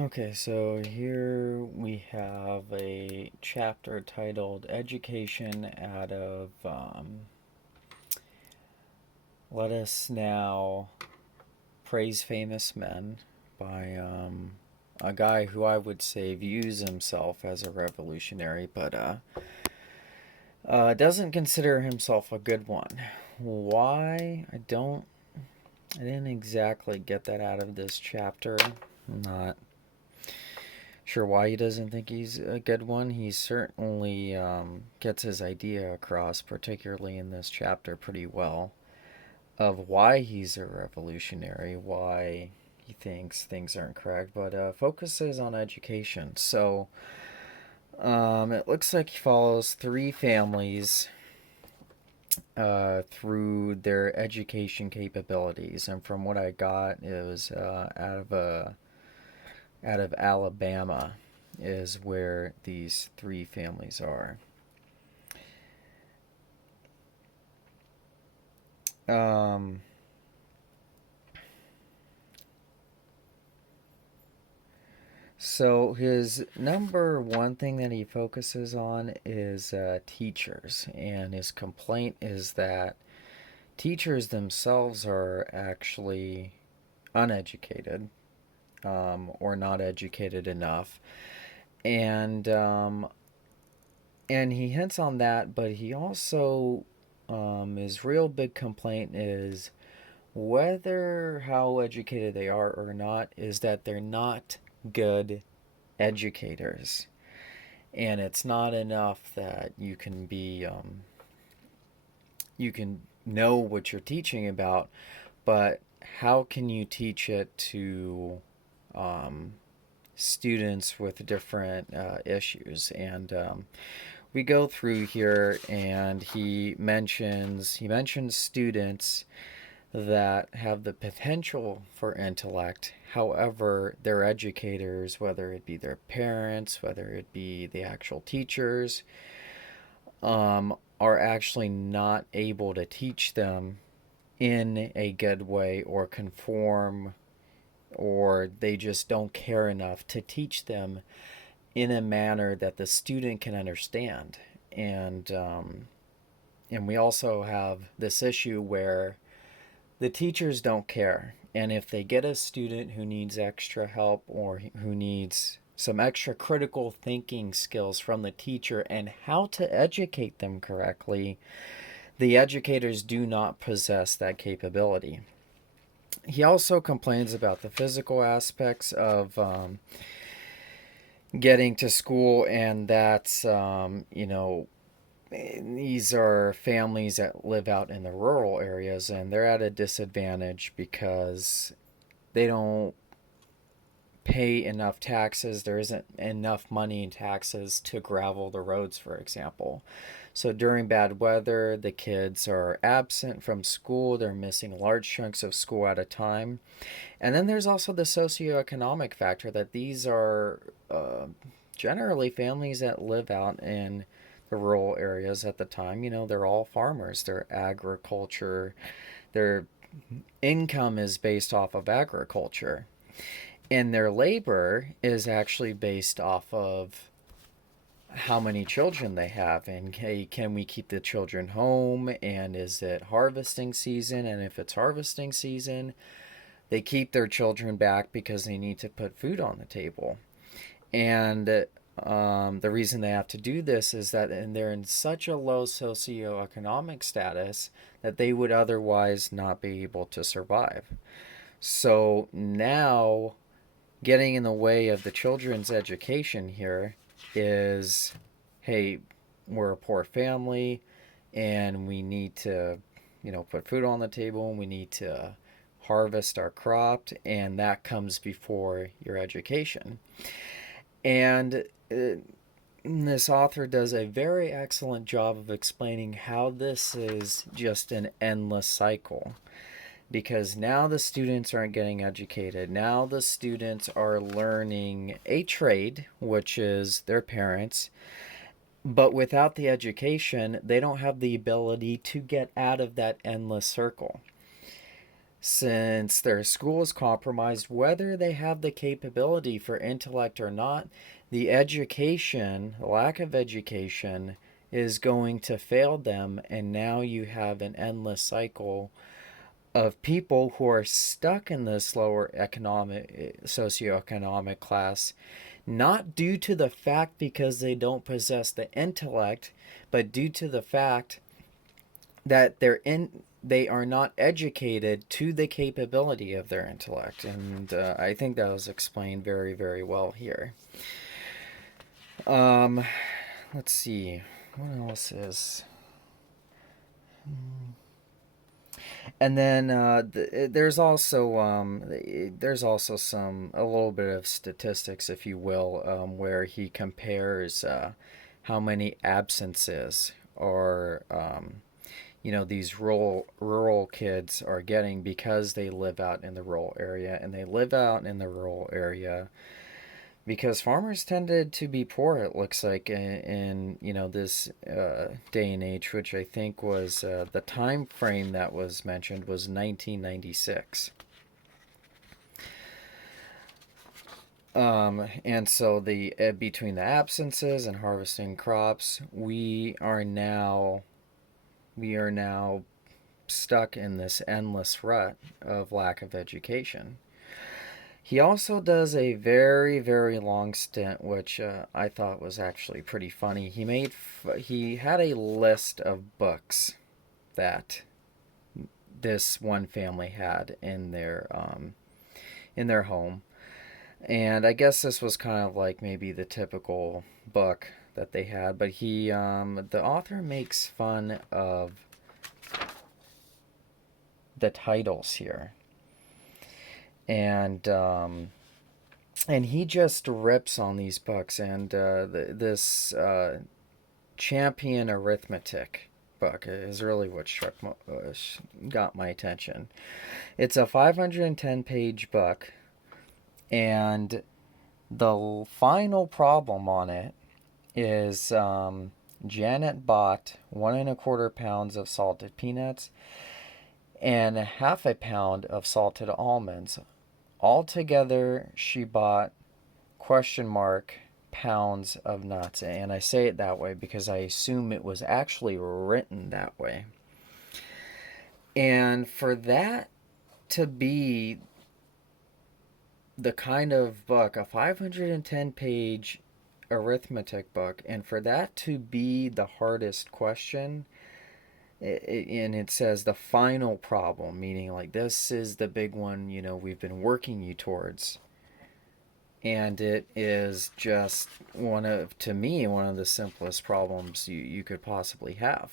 Okay, so here we have a chapter titled Education out of Let Us Now Praise Famous Men by a guy who I would say views himself as a revolutionary, but doesn't consider himself a good one. Why? I didn't exactly get that out of this chapter. I'm not sure why he doesn't think he's a good one. He certainly gets his idea across, particularly in this chapter, pretty well, of why he's a revolutionary, why he thinks things aren't correct, but focuses on education. So it looks like he follows three families through their education capabilities, and from what I got, it was out of Alabama is where these three families are. Um, so his number one thing that he focuses on is teachers, and his complaint is that teachers themselves are actually uneducated or not educated enough, and and he hints on that, but he also his real big complaint is whether how educated they are or not is that they're not good educators. And it's not enough that you can know what you're teaching about, but how can you teach it to um, students with different issues? And we go through here, and he mentions students that have the potential for intellect. However, their educators, whether it be their parents, whether it be the actual teachers, are actually not able to teach them in a good way or conform, or they just don't care enough to teach them in a manner that the student can understand. And we also have this issue where the teachers don't care. And if they get a student who needs extra help or who needs some extra critical thinking skills from the teacher and how to educate them correctly, the educators do not possess that capability. He also complains about the physical aspects of getting to school, and that's, these are families that live out in the rural areas, and they're at a disadvantage because they don't pay enough taxes. There isn't enough money in taxes to gravel the roads, for example. So during bad weather, the kids are absent from school. They're missing large chunks of school at a time. And then there's also the socioeconomic factor that these are generally families that live out in the rural areas at the time. They're all farmers. They're agriculture. Their income is based off of agriculture. And their labor is actually based off of how many children they have, and hey, can we keep the children home, and is it harvesting season, and if it's harvesting season, they keep their children back because they need to put food on the table. And the reason they have to do this is that and they're in such a low socioeconomic status that they would otherwise not be able to survive. So now getting in the way of the children's education here is, hey, we're a poor family and we need to, put food on the table, and we need to harvest our crop, and that comes before your education. And this author does a very excellent job of explaining how this is just an endless cycle, because now the students aren't getting educated. Now the students are learning a trade, which is their parents, but without the education, they don't have the ability to get out of that endless circle. since their school is compromised, whether they have the capability for intellect or not, the education, the lack of education, is going to fail them, and now you have an endless cycle of people who are stuck in this lower economic socioeconomic class, not due to the fact because they don't possess the intellect, but due to the fact that they are not educated to the capability of their intellect. And I think that was explained very, very well here. um let's see what else is. And then there's also some a little bit of statistics, if you will, where he compares how many absences or these rural kids are getting because they live out in the rural area, and they live out in the rural area because farmers tended to be poor. It looks like in this day and age, which I think was the time frame that was mentioned was 1996. And so the between the absences and harvesting crops, we are now stuck in this endless rut of lack of education. He also does a very, very long stint, which I thought was actually pretty funny. He had a list of books that this one family had in their home, and I guess this was kind of like maybe the typical book that they had. But the author makes fun of the titles here, and he just rips on these books. And this champion arithmetic book is really what got my attention. It's a 510-page book, and the final problem on it is Janet bought 1.25 pounds of salted peanuts and half a pound of salted almonds. Altogether, she bought pounds of nuts. And I say it that way because I assume it was actually written that way. And for that to be the kind of book, a 510-page arithmetic book, and for that to be the hardest question, and it says the final problem, meaning like this is the big one, we've been working you towards. And it is just to me, one of the simplest problems you could possibly have.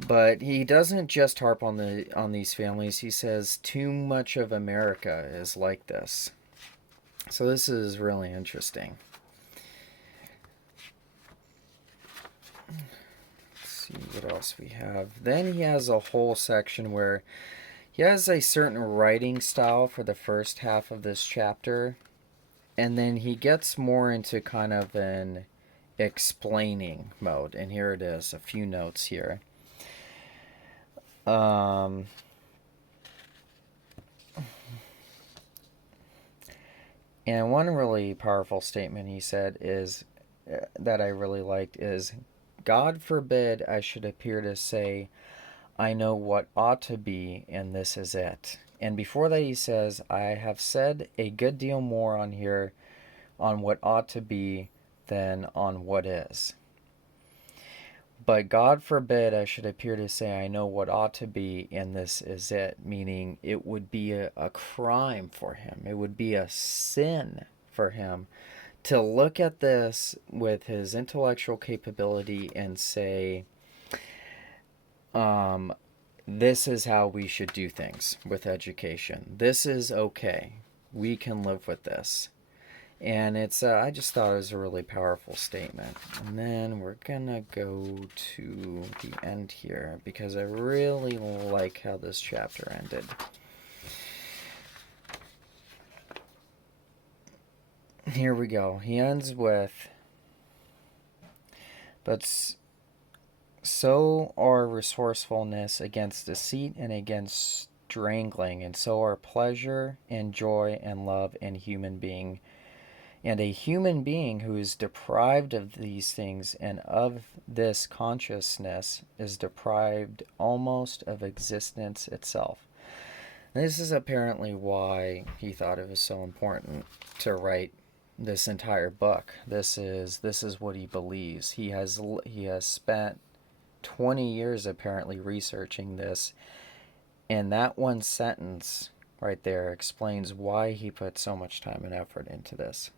But he doesn't just harp on these families. He says too much of America is like this. So this is really interesting. Let's see what else we have. Then he has a whole section where he has a certain writing style for the first half of this chapter, and then he gets more into kind of an explaining mode. And here it is, a few notes here. And one really powerful statement he said is that I really liked is, God forbid I should appear to say I know what ought to be, and this is it. And before that he says, I have said a good deal more on here on what ought to be than on what is. But God forbid I should appear to say I know what ought to be, and this is it. Meaning it would be a crime for him. It would be a sin for him to look at this with his intellectual capability and say, this is how we should do things with education. This is okay. We can live with this. And it's I just thought it was a really powerful statement. And then we're gonna go to the end here because I really like how this chapter ended. Here we go. He ends with, but so are resourcefulness against deceit and against strangling, and so are pleasure and joy and love and human being. And a human being who is deprived of these things and of this consciousness is deprived almost of existence itself. And this is apparently why he thought it was so important to write this entire book. This is what he believes. He has spent 20 years apparently researching this, and that one sentence right there explains why he put so much time and effort into this.